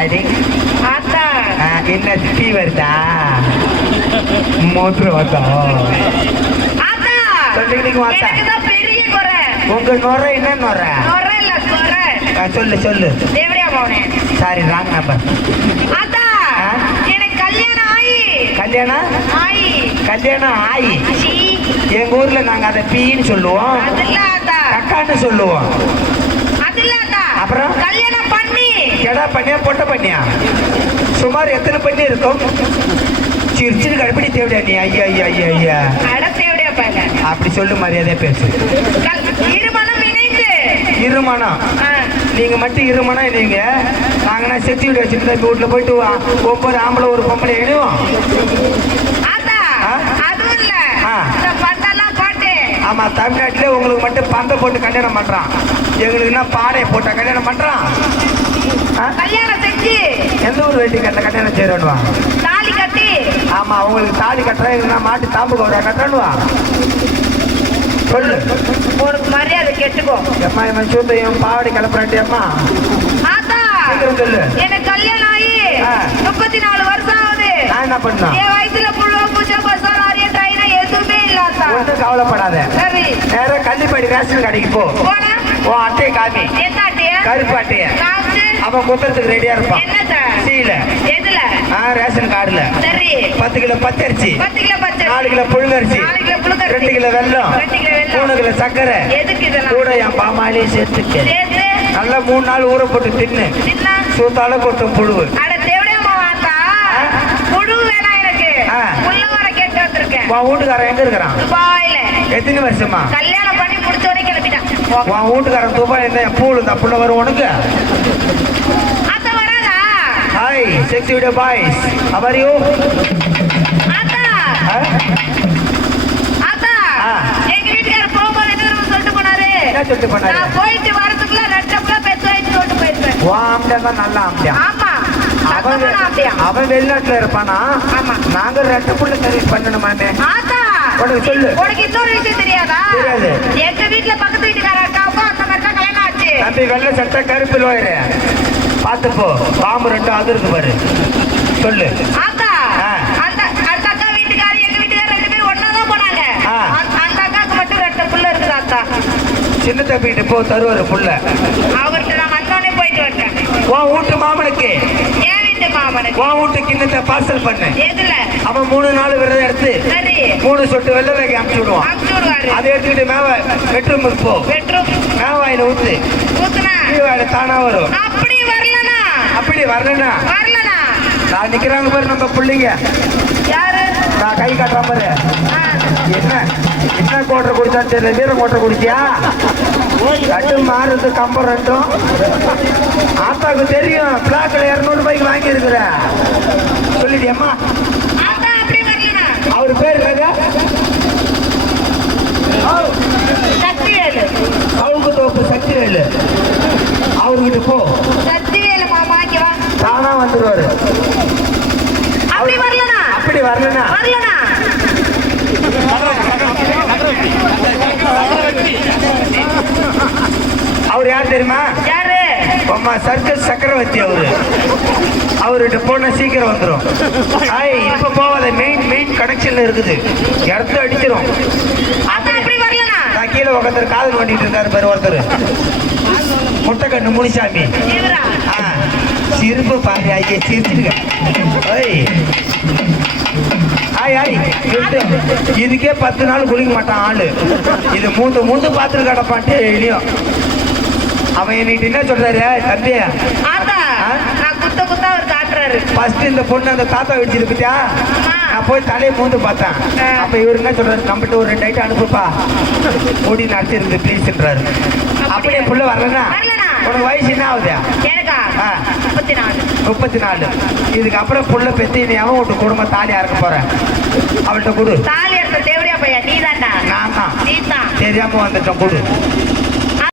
அடி ஆத்தா என்ன டீ வருதா மூत्र வருதா ஆத்தா சொல்லிக்கிட்டு வாத்தா எனக்கு தான் பெரிய குறை உங்க நொற என்ன நொற குறை இல்ல குறை சொல்லு சொல்லு தேவடியா போனே சாரி ராங் நம்பர் ஆத்தா எனக்கு கல்யாணம் ஆயி கல்யாணம் ஆயி சீ எங்க ஊர்ல நாங்க அதை பீன்னு சொல்லுவோம் அதில்ல ஆத்தா கக்கான்னு சொல்லுவோம் அதில்ல ஆத்தா அப்புறம் கல்யாணம் பண்ணி கெடா பண்ணியா பொட்டை பண்ணியா சுமார் எத்தனை பண்ணி இருக்கும் சிரிச்சிரு கடுப்படி தேவையா நீ ஐயா ஐயா ஐயா ஐயா அட தேவடியா பாருங்க அப்படி சொல்லு மரியாதையா பேசு இருமணம் இணைந்து இருமணம் நீங்க மட்டும் இருமணம் நீங்க நாங்கன்னா செத்து வீடு வச்சுட்டு வீட்டுல போயிட்டு 9 ஆம்பளை ஒரு பொம்பளை எழுவோம் அதுவும் இல்ல இந்த பந்தெல்லாம் போட்டு ஆமா தமிழ்நாட்டுல உங்களுக்கு மட்டும் பந்தை போட்டு கல்யாணம் பண்றான் எங்களுக்கு என்ன பாடையை போட்டா கல்யாணம் பண்றான் கல்யாணம் செஞ்சு எந்த ஊர் வெட்டி கட்ட கல்யாணம் செய்யணுவா தாலி கட்டி ஆமா உங்களுக்கு தாலி கட்டுறா இல்லைன்னா மாட்டு தாம்பு கவுரா கட்டணுவா சொல்லு உனக்கு மரியாதை கெட்டுக்கோ எம்மா என் சூத்தையும் பாவடி கிளப்புறாட்டி அம்மா ஆத்தா சொல்லு எனக்கு கல்யாணம் ஆகி 34 வருஷம் ஆகுது நான் என்ன பண்ணேன் என் வயசுல புள்ள பூஜை பசம் நிறைய ட்ரைனா எதுவுமே இல்ல ஆத்தா ஒன்றும் கவலைப்படாத சரி நேரம் கள்ளிப்படி ரேஷன் கடைக்கு போ போனா உன் அட்டையை காமி என்ன அட்டையா கருப்பு அட்டைய காமிச்சு அவன் குத்துறதுக்கு ரெடியா இருப்பான் என்னத்த சீல எதுல ரேஷன் கார்டுல சரி 10 கிலோ பச்சரிசி 10 கிலோ பச்சை 4 கிலோ புழுங்கரிசி 4 கிலோ புழுங்கரிசி 2 கிலோ வெல்லம் 2 கிலோ வெல்லம் 3 கிலோ சர்க்கரை எதுக்கு இதெல்லாம் கூட என் பாமாலே சேர்த்துக்க சேர்த்து நல்லா 3 நாள் ஊற போட்டு தின்னு தின்னா சூத்தால கொட்டும் புழுவு அட தேவடியா மாவாத்தா புழு வேணா எனக்கு புள்ள வர கேட்டு வந்திருக்கேன் உன் வீட்டுக்காரன் எங்க இருக்கிறான் துபாயில எத்தனை வருஷமா கல்யாணம் பண்ணி முடிச்சோடனே கிளம்பிட்டான் உன் வீட்டுக்காரன் துபாய் இருந்தா என் பூல் இந்த புள்ள வரும் உனக்கு அத்த வராதா hi sexy video boys how are you அத்தா அத்தா எங்க வீட்டுக்காரர் போகும்போது என்ன சொல்லிட்டு போனாரு என்ன சொல்லிட்டு போனாரு நான் போயிட்டு வரதுக்குள்ள ரெட்டப்புல பெத்து வயிட்டு சொல்லிட்டு போயிருப்பேன் ஆம்டா தான் நல்ல ஆம்டா ஆமா அவன் வெளிநாட்டுல இருப்பானா ஆமா நாங்க ரெட்ட புள்ள சர்வீஸ் பண்ணணுமாமே ஆத்தா உனக்கு சொல்லு உனக்கு இன்னொரு விஷயம் தெரியாதா தெரியாது எங்க வீட்டுல பக்கத்து வீட்டுக்காரர் அக்காவுக்கும் அந்த மாதிரி தான் கல்யாணம் ஆச்சு தம்பி வெள்ளை சட்டை கருப்பு லோயரு பாத்துப்போ பாம்பு ரெண்டும் அது இருக்கு பாரு சொல்லு ஆத்தா அந்த அக்கா வீட்டுக்காரர் எங்க வீட்டுக்காரர் 2 பேரும் ஒன்னாதான் போனாங்க அந்த அக்காவுக்கு மட்டும் ரெட்ட புள்ள இருக்குது ஆத்தா சின்ன தம்பிட்டு போ தருவாரு புள்ள அவர்கிட்ட நான் வந்தோடனே போயிட்டு வரேன் உன் வீட்டு மாமனுக்கு என் வீட்டு மாமனுக்கு உன் வீட்டு கிண்ணத்தை பார்சல் பண்ணு எதுல அவன் 3 நாள் விரதம் எடுத்து சரி 3 சொட்டு வெள்ளை ரேகை அமுச்சு விடுவான் அமுச்சு விடுவாரு அதை எடுத்துக்கிட்டு பெட்ரூமுக்கு போ பெட்ரூம் மேவாயில ஊத்து ஊத்துனா வாயில தானா வரும் அப்படி வரலனா அப்படி வரலனா நான் நிக்கிறாங்க பாரு நம்ம பிள்ளைங்க யாரு நான் கை காட்டுற பாரு என்ன கோட்டை குடிச்சா தெரியல வீர கோட்டை குடிச்சியா கட்டு மாறுது கம்பம் ரெண்டும் ஆத்தாக்கு தெரியும் பிளாக்ல 200 ரூபாய்க்கு வாங்கி இருக்கிற சொல்லிட்டியம்மா அவரு பேர் என்னது சக்திவேலு சவுக்கு தோப்பு சக்திவேலு அவர்கிட்ட போ சக்திவேலு மாமா இங்க வா தானா வந்துருவாரு அப்படி வரலனா அவர் யார் தெரியுமா யாரு அம்மா சர்க்கஸ் சக்கரவர்த்தி அவர்கிட்ட போனா சீக்கிரம் வந்துடும் இப்ப போவாத மெயின் கனெக்ஷன்ல இருக்குது இடத்த அடிச்சிடும் நான் கீழே உட்காந்து காதல் பண்ணிட்டு இருக்காரு பாரு ஒருத்தர் முட்டைக்கண்ணு முனிசாமி சிரிப்பு பாரு ஐயா சிரிச்சிருக்க இதுக்கே 10 நாள் குளிக்க மாட்டான் ஆளு இது மூந்து பாத்துட்டு கிடப்பான்ட்டு எழுதியும் அவன் என்கிட்ட என்ன சொல்றாரு தம்பி குத்தா அவர் காட்டுறாரு ஃபர்ஸ்ட் இந்த பொண்ணு அந்த தாத்தா வச்சிருக்கிட்டியா நான் போய் தலையை மூந்து பார்த்தேன் அப்ப இவரு என்ன சொல்றாரு நம்மகிட்ட ஒரு 2 ஐட்டம் அனுப்புப்பா ஓடி நடத்தி இருந்து ப்ளீஸ்ன்றாரு அப்படியே புள்ள வரலன்னா உனக்கு வயசு என்ன ஆகுது 34 இதுக்கப்புறம் புள்ள பெத்தி நீ அவன் விட்டு குடும்பம் தாலி அறக்க போற அவள்கிட்ட கொடு தாலி அறுத்த தேவடியா பையா நீ தான்டா நான் தான் நீ தான் தெரியாம வந்துட்டோம் கொடு